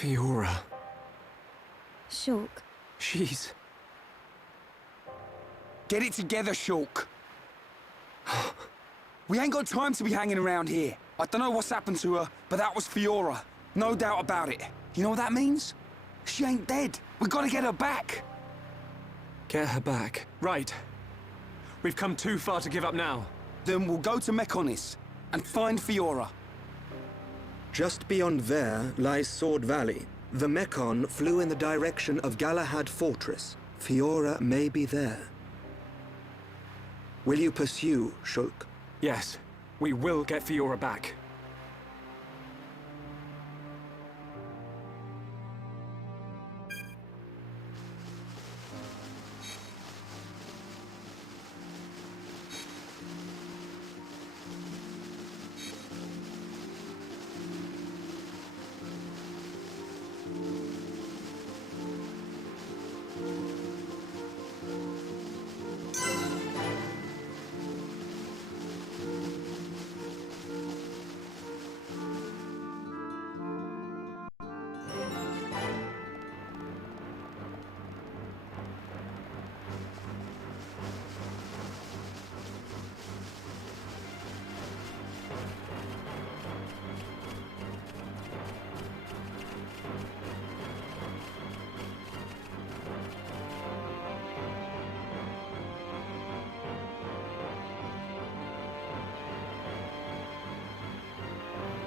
Fiora. Shulk. She's... Get it together, Shulk. We ain't got time to be hanging around here. I don't know what's happened to her, but that was Fiora. No doubt about it. You know what that means? She ain't dead. We gotta get her back. Get her back. Right. We've come too far to give up now. Then we'll go to Mechonis and find Fiora. Just beyond there lies Sword Valley. The Mechon flew in the direction of Galahad Fortress. Fiora may be there. Will you pursue, Shulk? Yes, we will get Fiora back.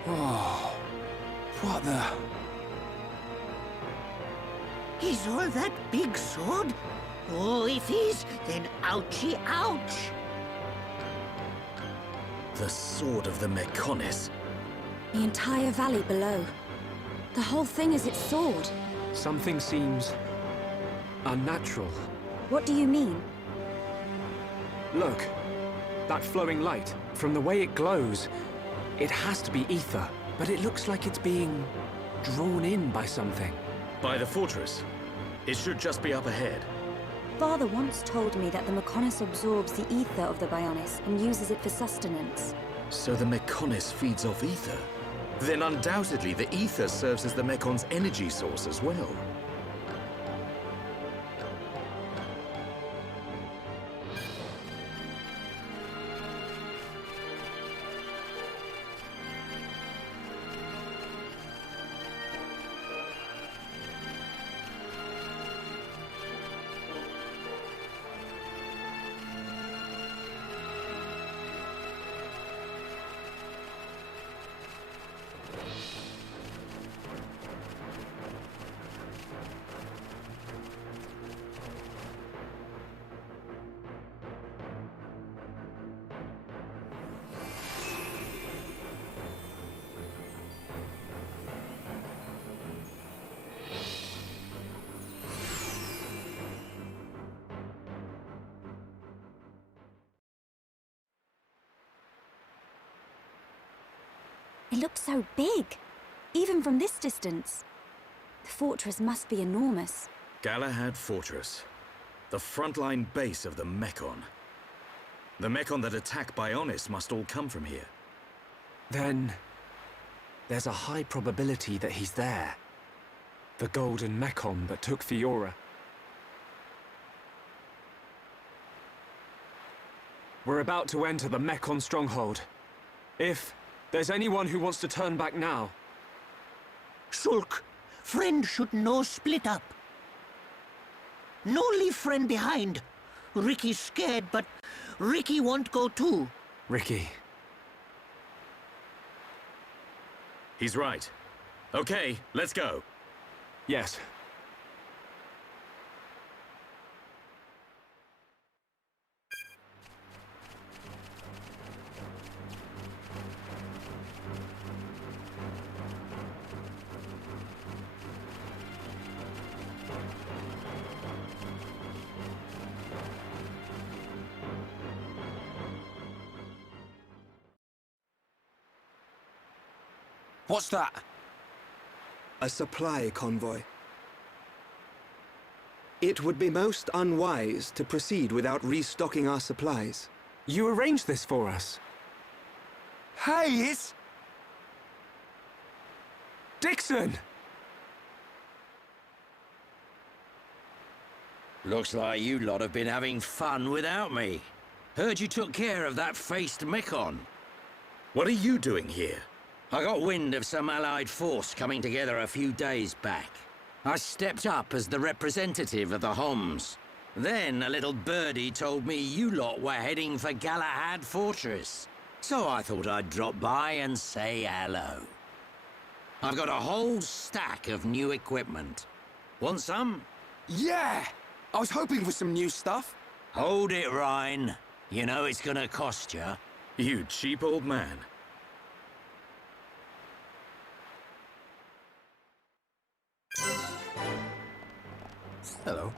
Oh, what the... Is all that big sword? Oh, if he's, then ouchie ouch! The sword of the Mechonis. The entire valley below. The whole thing is its sword. Something seems... unnatural. What do you mean? Look, that flowing light. From the way it glows, it has to be ether, but it looks like it's being drawn in by something. By the fortress. It should just be up ahead. Father once told me that the Mechonis absorbs the ether of the Bionis and uses it for sustenance. So the Mechonis feeds off ether? Then undoubtedly the ether serves as the Mekon's energy source as well. It looks so big, even from this distance. The fortress must be enormous. Galahad Fortress. The frontline base of the Mekon. The Mekon that attack Bionis must all come from here. Then... there's a high probability that he's there. The golden Mekon that took Fiora. We're about to enter the Mekon stronghold. If there's anyone who wants to turn back now... Shulk, friend should no split up. No leave friend behind. Ricky's scared, but Ricky won't go too. Ricky. He's right. Okay, let's go. Yes. What's that? A supply convoy. It would be most unwise to proceed without restocking our supplies. You arranged this for us. Hey, it's... Dixon! Looks like you lot have been having fun without me. Heard you took care of that faced Mekon. What are you doing here? I got wind of some allied force coming together a few days back. I stepped up as the representative of the Homs. Then a little birdie told me you lot were heading for Galahad Fortress. So I thought I'd drop by and say hello. I've got a whole stack of new equipment. Want some? Yeah! I was hoping for some new stuff. Hold it, Ryan. You know it's gonna cost you. You cheap old man. Hello.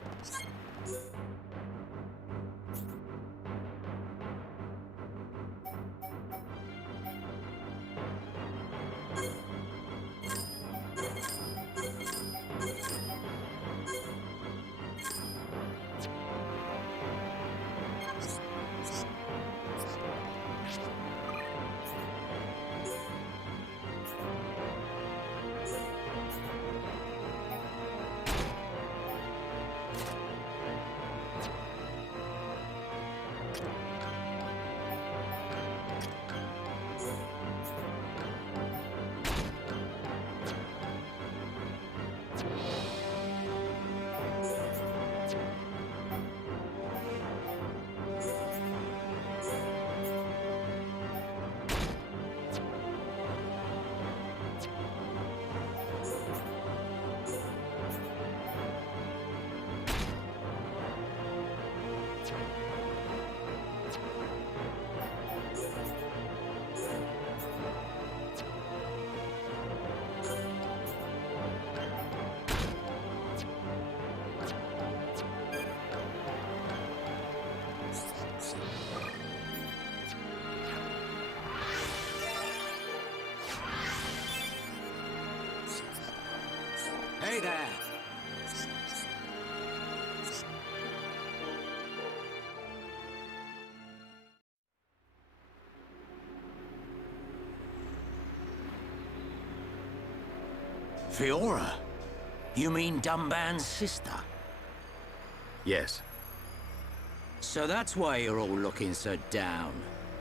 Hey there. Fiora? You mean Dumban's sister? Yes. So that's why you're all looking so down.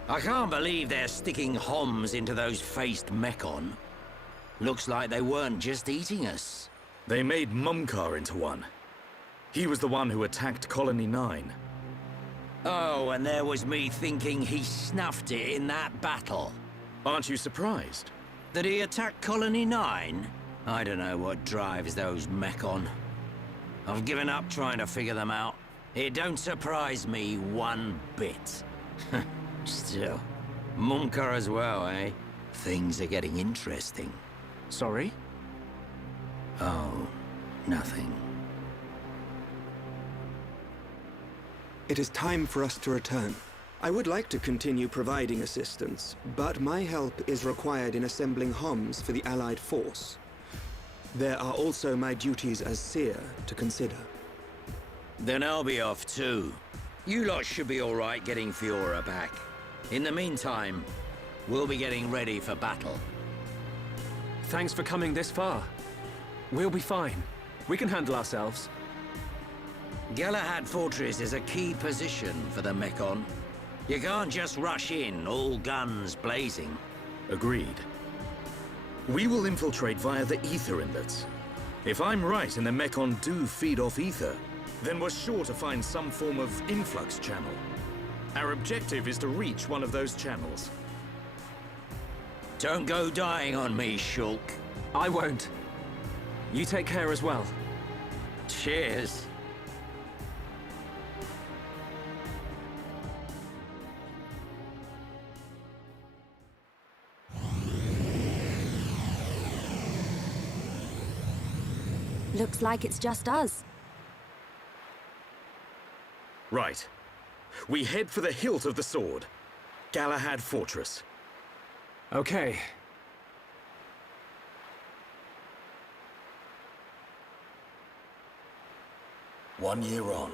I can't believe they're sticking Homs into those faced Mekon. Looks like they weren't just eating us. They made Mumkar into one. He was the one who attacked Colony 9. Oh, and there was me thinking he snuffed it in that battle. Aren't you surprised? Did he attack Colony 9? I don't know what drives those Mekon. I've given up trying to figure them out. It don't surprise me one bit. Still, Mumkar as well, eh? Things are getting interesting. Sorry? Oh, nothing. It is time for us to return. I would like to continue providing assistance, but my help is required in assembling Homs for the Allied force. There are also my duties as seer to consider. Then I'll be off too. You lot should be all right getting Fiora back. In the meantime, we'll be getting ready for battle. Thanks for coming this far. We'll be fine. We can handle ourselves. Galahad Fortress is a key position for the Mekon. You can't just rush in, all guns blazing. Agreed. We will infiltrate via the ether inlets. If I'm right and the Mekon do feed off ether, then we're sure to find some form of influx channel. Our objective is to reach one of those channels. Don't go dying on me, Shulk. I won't. You take care as well. Cheers. Looks like it's just us. Right. We head for the hilt of the sword. Galahad Fortress. Okay. One year on.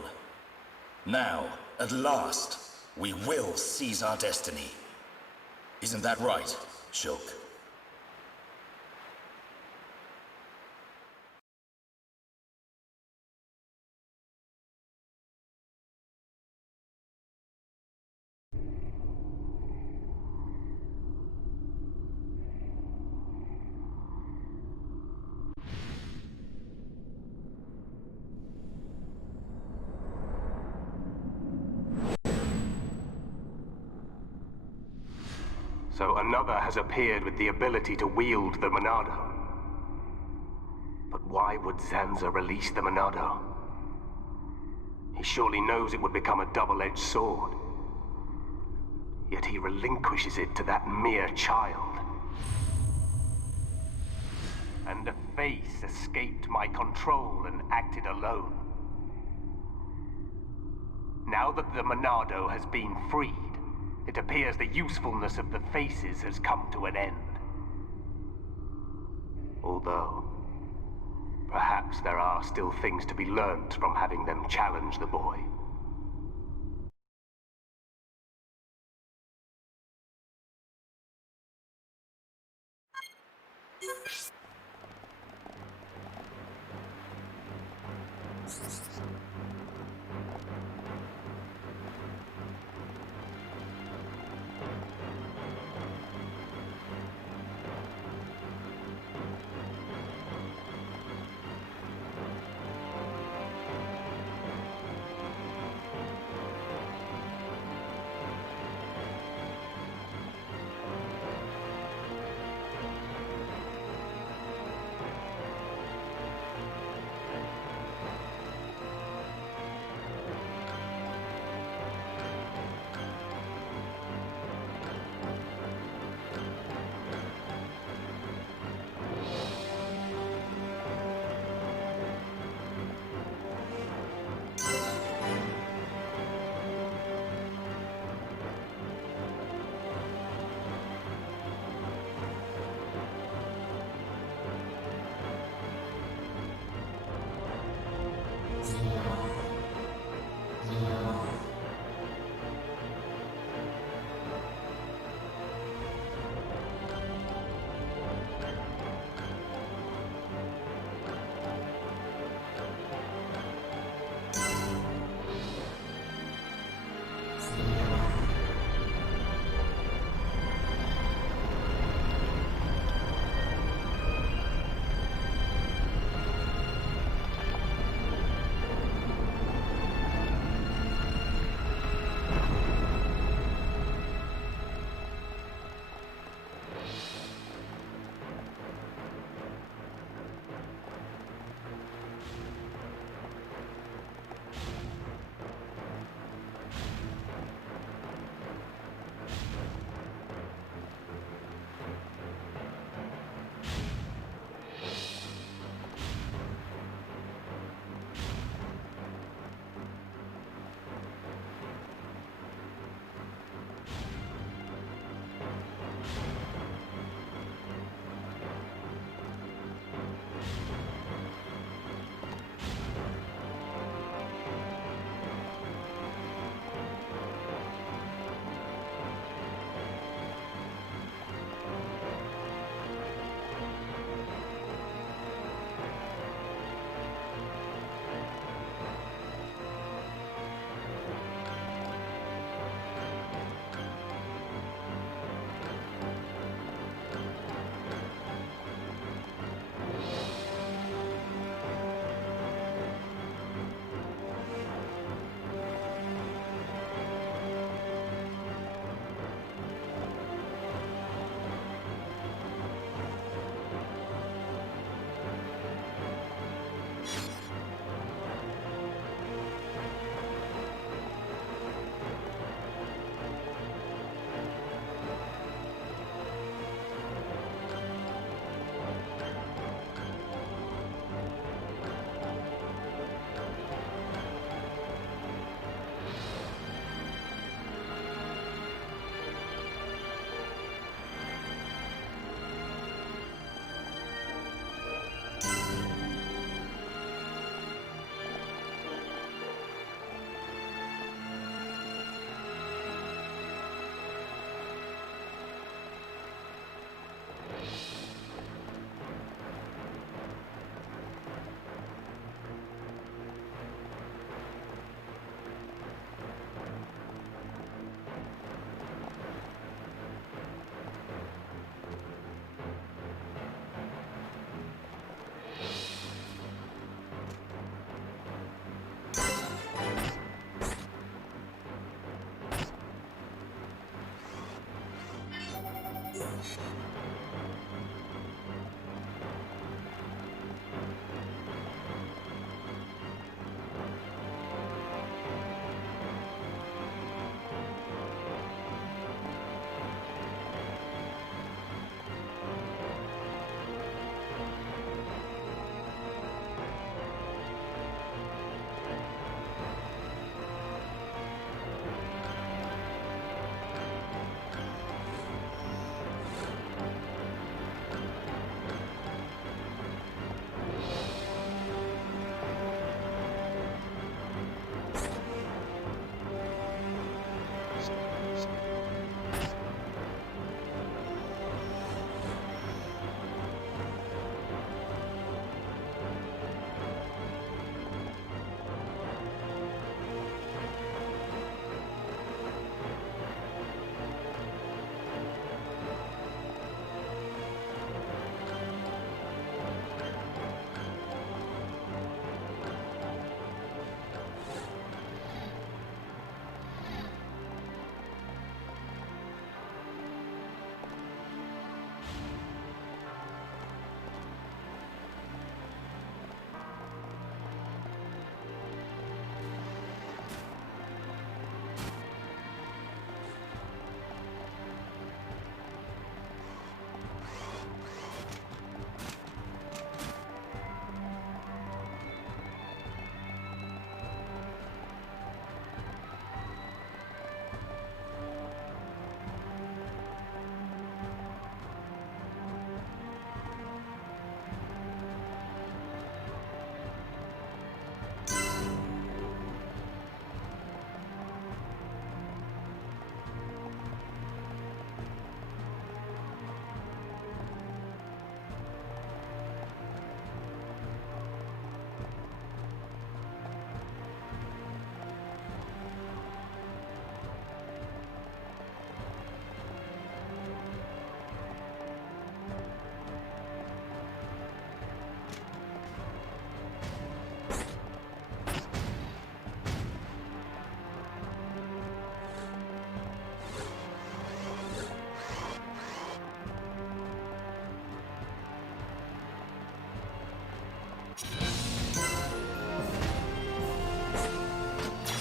Now, at last, we will seize our destiny. Isn't that right, Shulk? So another has appeared with the ability to wield the Monado. But why would Zanza release the Monado? He surely knows it would become a double-edged sword. Yet he relinquishes it to that mere child. And a face escaped my control and acted alone. Now that the Monado has been freed, it appears the usefulness of the faces has come to an end. Although, perhaps there are still things to be learnt from having them challenge the boy.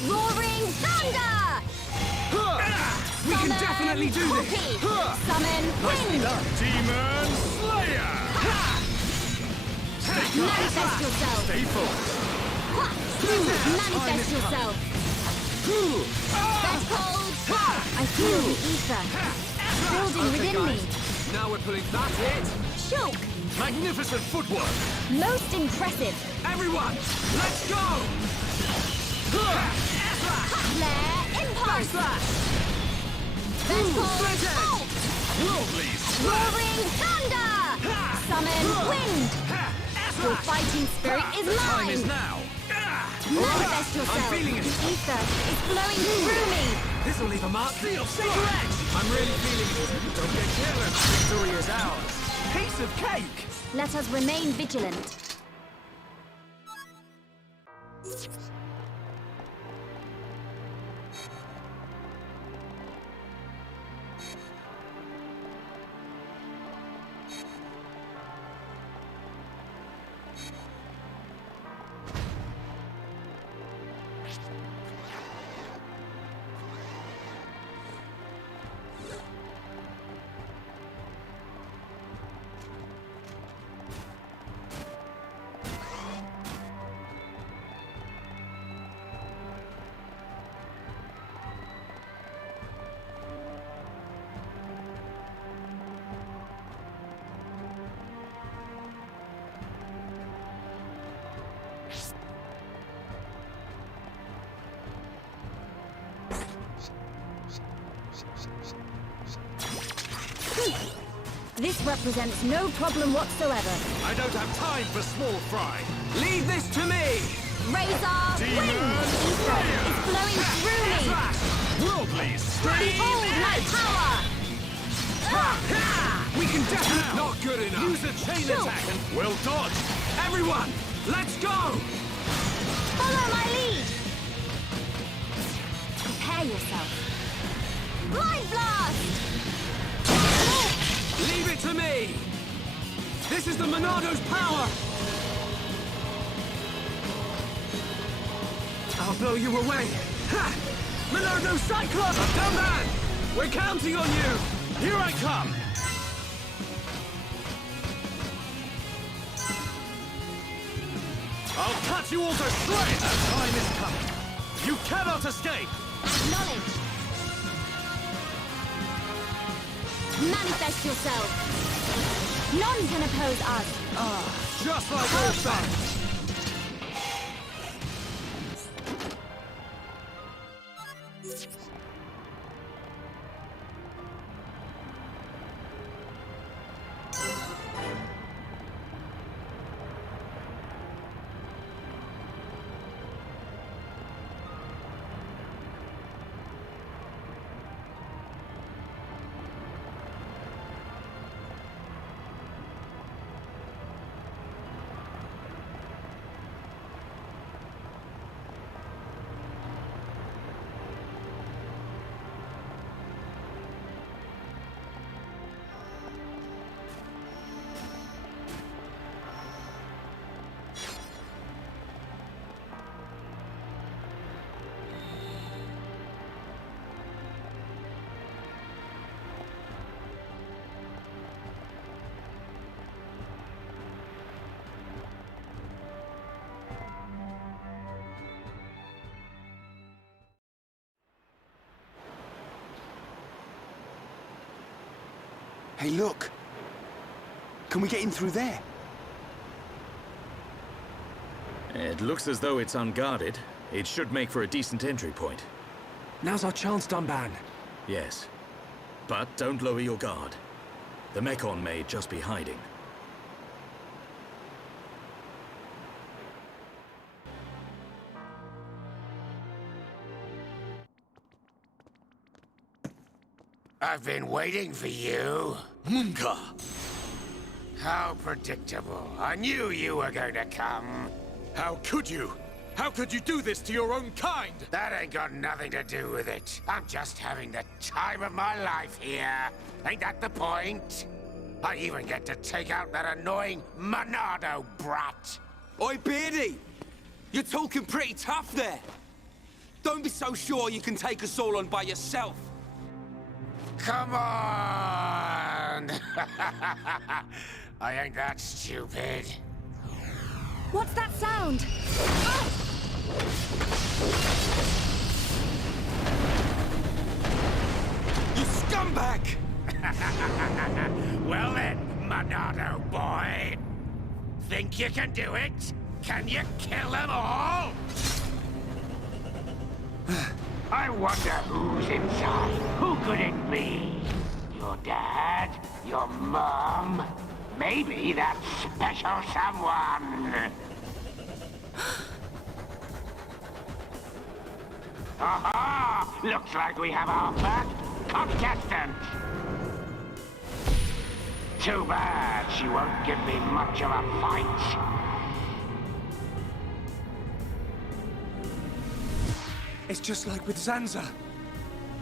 Roaring thunder! We can definitely do this! Summon wind! Demon Slayer! Manifest yourself! Stay focused. Manifest yourself! Best hold! I feel the ether building within me. Now we're pulling. That's it! Shulk! Magnificent footwork. Most impressive! Everyone, let's go! Flare impulse! Best hold! Worldly Roaring thunder! Summon wind! Your fighting spirit is time is mine! now. Manifest yourself! I'm feeling it. The ether is flowing through me! This'll leave a mark. Feel Take your edge! I'm really feeling it. Don't get careless. Victory is ours. Piece of cake! Let us remain vigilant. This represents no problem whatsoever. I don't have time for small fry. Leave this to me! Razor wind! Ether is flowing through me! Worldly Behold my power! We can definitely... Not good enough! Use a chain Shoot. attack and well dodged. Everyone, let's go! Follow my lead! Prepare yourself. Mind blast! This is the Monado's power! I'll blow you away! Ha! Monado Cyclone! Dumban! We're counting on you! Here I come! I'll cut you all to shreds! That time is coming! You cannot escape! Knowledge! Manifest yourself! None can oppose us! Just like our friends! Hey, look! Can we get in through there? It looks as though it's unguarded. It should make for a decent entry point. Now's our chance, Dumban. Yes. But don't lower your guard. The Mekon may just be hiding. I've been waiting for you. Munka! How predictable. I knew you were going to come. How could you? How could you do this to your own kind? That ain't got nothing to do with it. I'm just having the time of my life here. Ain't that the point? I even get to take out that annoying Monado brat. Oi, Beardy! You're talking pretty tough there. Don't be so sure you can take us all on by yourself. Come on! I ain't that stupid. What's that sound? You scumbag! Well then, Monado boy. Think you can do it? Can you kill them all? I wonder who's inside. Who could it be? Your dad? Your mom? Maybe that special someone. Aha! Looks like we have our first contestant. Too bad she won't give me much of a fight. It's just like with Zanza.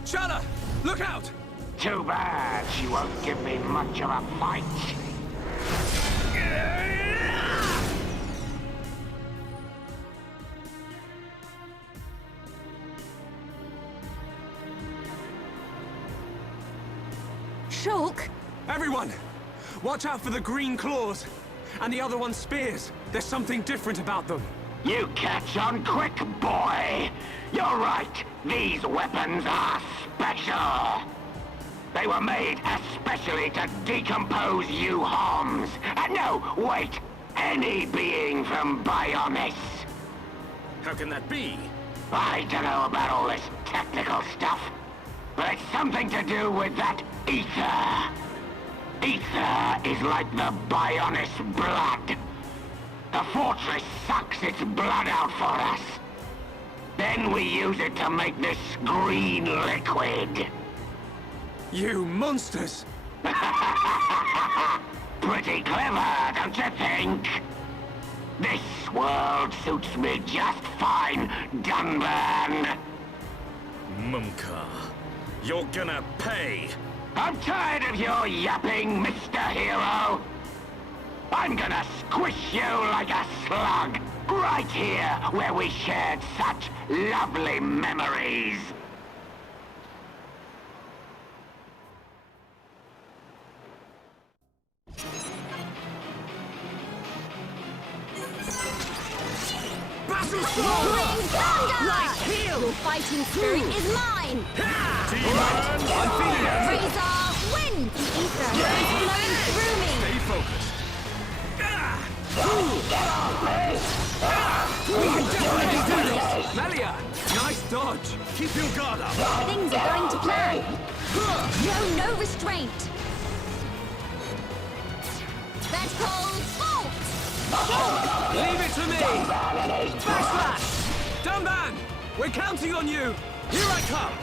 Shala, look out! Too bad she won't give me much of a fight. Shulk? Everyone, watch out for the green claws. And the other one's spears. There's something different about them. You catch on quick, boy! You're right, these weapons are special! They were made especially to decompose you Homs. And no, wait! Any being from Bionis. How can that be? I don't know about all this technical stuff, but it's something to do with that ether. Ether is like the Bionis blood. The fortress sucks its blood out for us. Then we use it to make this green liquid. You monsters! Pretty clever, don't you think? This world suits me just fine, Dunban. Mumka, you're gonna pay! I'm tired of your yapping, Mr. Hero. I'm gonna squish you like a slug. Right here, where we shared such lovely memories. Battle Sword! Bring thunder! Right heel! Your fighting spirit is mine! Demon! I'm feeling it! Razor, wind! The ether is flowing through me! Stay focused. Melia! Nice dodge! Keep your guard up! Things are going to plan! Show no restraint! Vertical bolt! Leave it to me! Backslash! Dunban! We're counting on you! Here I come!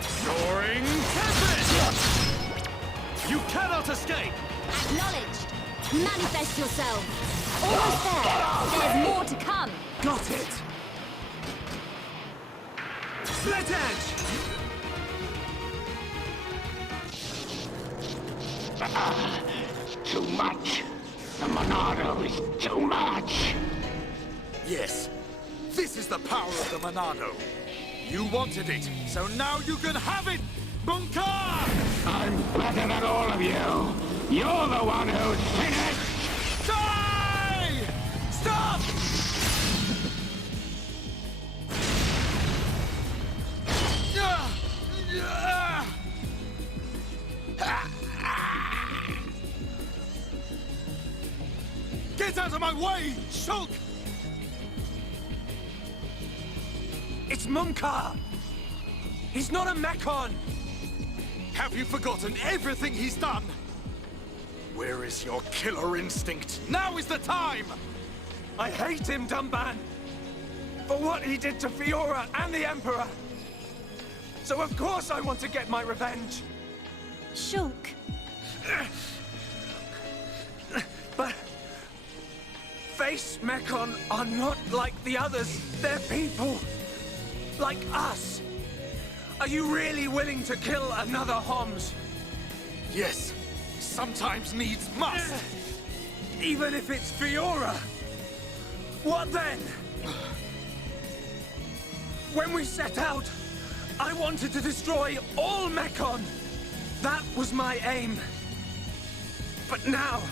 Soaring Tempest! You cannot escape! Acknowledged! Manifest yourself! Almost there! There's more to come! Got it! Split Edge! Too much. The Monado is too much. Yes, this is the power of the Monado. You wanted it, so now you can have it, Bunker! I'm better than all of you. You're the one who's finished. Die! Stop! Get out of my way, Shulk! It's Mumkar! He's not a Mechon! Have you forgotten everything he's done? Where is your killer instinct? Now is the time! I hate him, Dunban! For what he did to Fiora and the Emperor! So of course I want to get my revenge! Shulk. But... Face Mechon are not like the others. They're people. Like us. Are you really willing to kill another Homs? Yes, sometimes needs must. Even if it's Fiora? What then? When we set out, I wanted to destroy all Mechon. That was my aim. But now,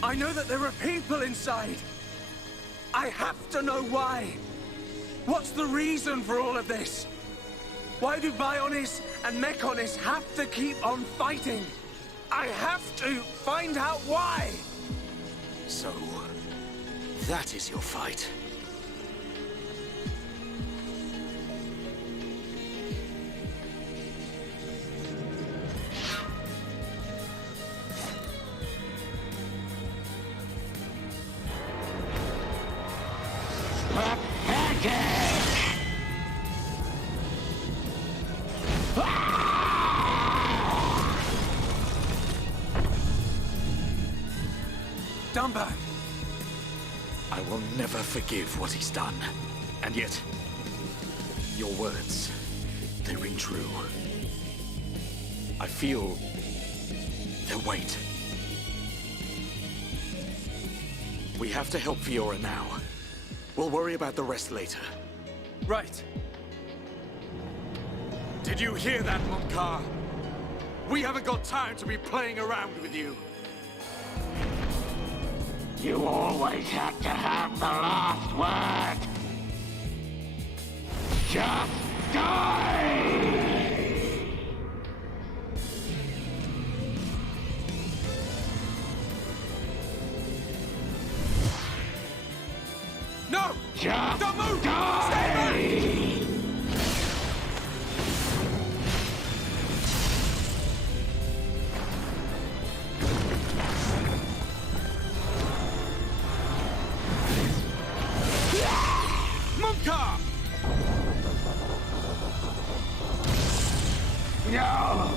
I know that there are people inside. I have to know why. What's the reason for all of this? Why do Bionis and Mechonis have to keep on fighting? I have to find out why! So, that is your fight. Dunban! I will never forgive what he's done. And yet, your words, they ring true. I feel their weight. We have to help Fiora now. We'll worry about the rest later. Right. Did you hear that, Mumkar? We haven't got time to be playing around with you. You always had to have the last word. Just die! No! Just Don't move! die! Stay back! Mumkar! No!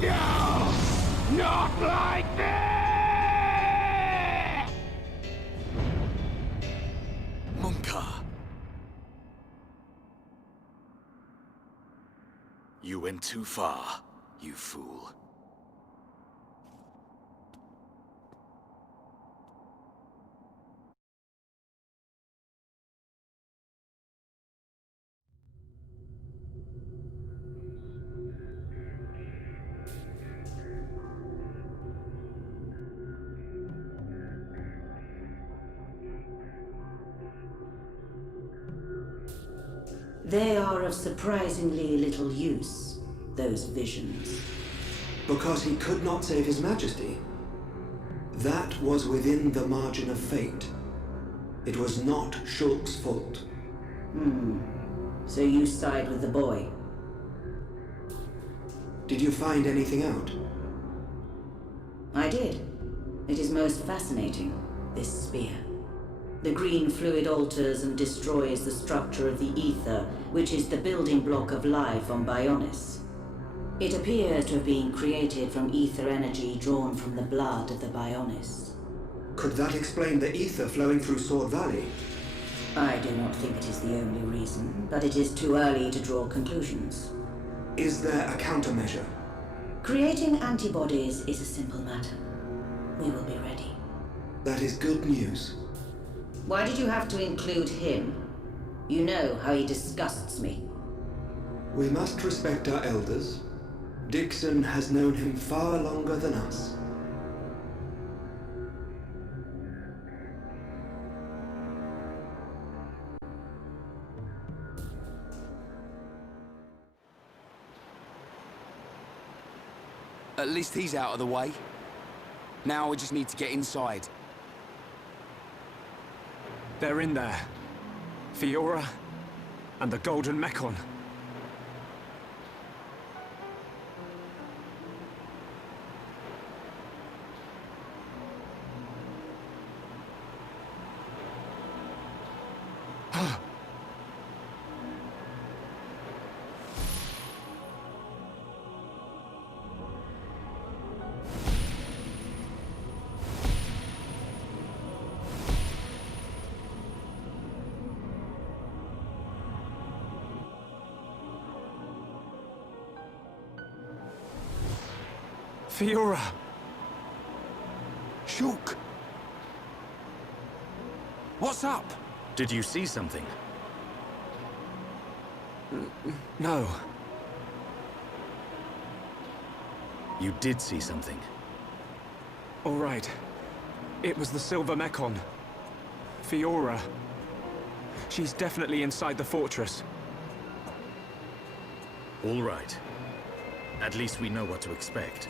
No! Not like this! Mumkar. You went too far, you fool. They are of surprisingly little use, those visions. Because he could not save His Majesty. That was within the margin of fate. It was not Shulk's fault. So you side with the boy? Did you find anything out? I did. It is most fascinating, this spear. The green fluid alters and destroys the structure of the ether, which is the building block of life on Bionis. It appears to have been created from ether energy drawn from the blood of the Bionis. Could that explain the ether flowing through Sword Valley? I do not think it is the only reason, but it is too early to draw conclusions. Is there a countermeasure? Creating antibodies is a simple matter. We will be ready. That is good news. Why did you have to include him? You know how he disgusts me. We must respect our elders. Dixon has known him far longer than us. At least he's out of the way. Now we just need to get inside. They're in there. Fiora and the Golden Mechon. Fiora! Shulk! What's up? Did you see something? No. You did see something. All right. It was the Silver Mechon. Fiora. She's definitely inside the fortress. All right. At least we know what to expect.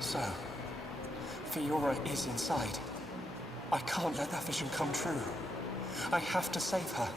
So, Fiora is inside. I can't let that vision come true. I have to save her.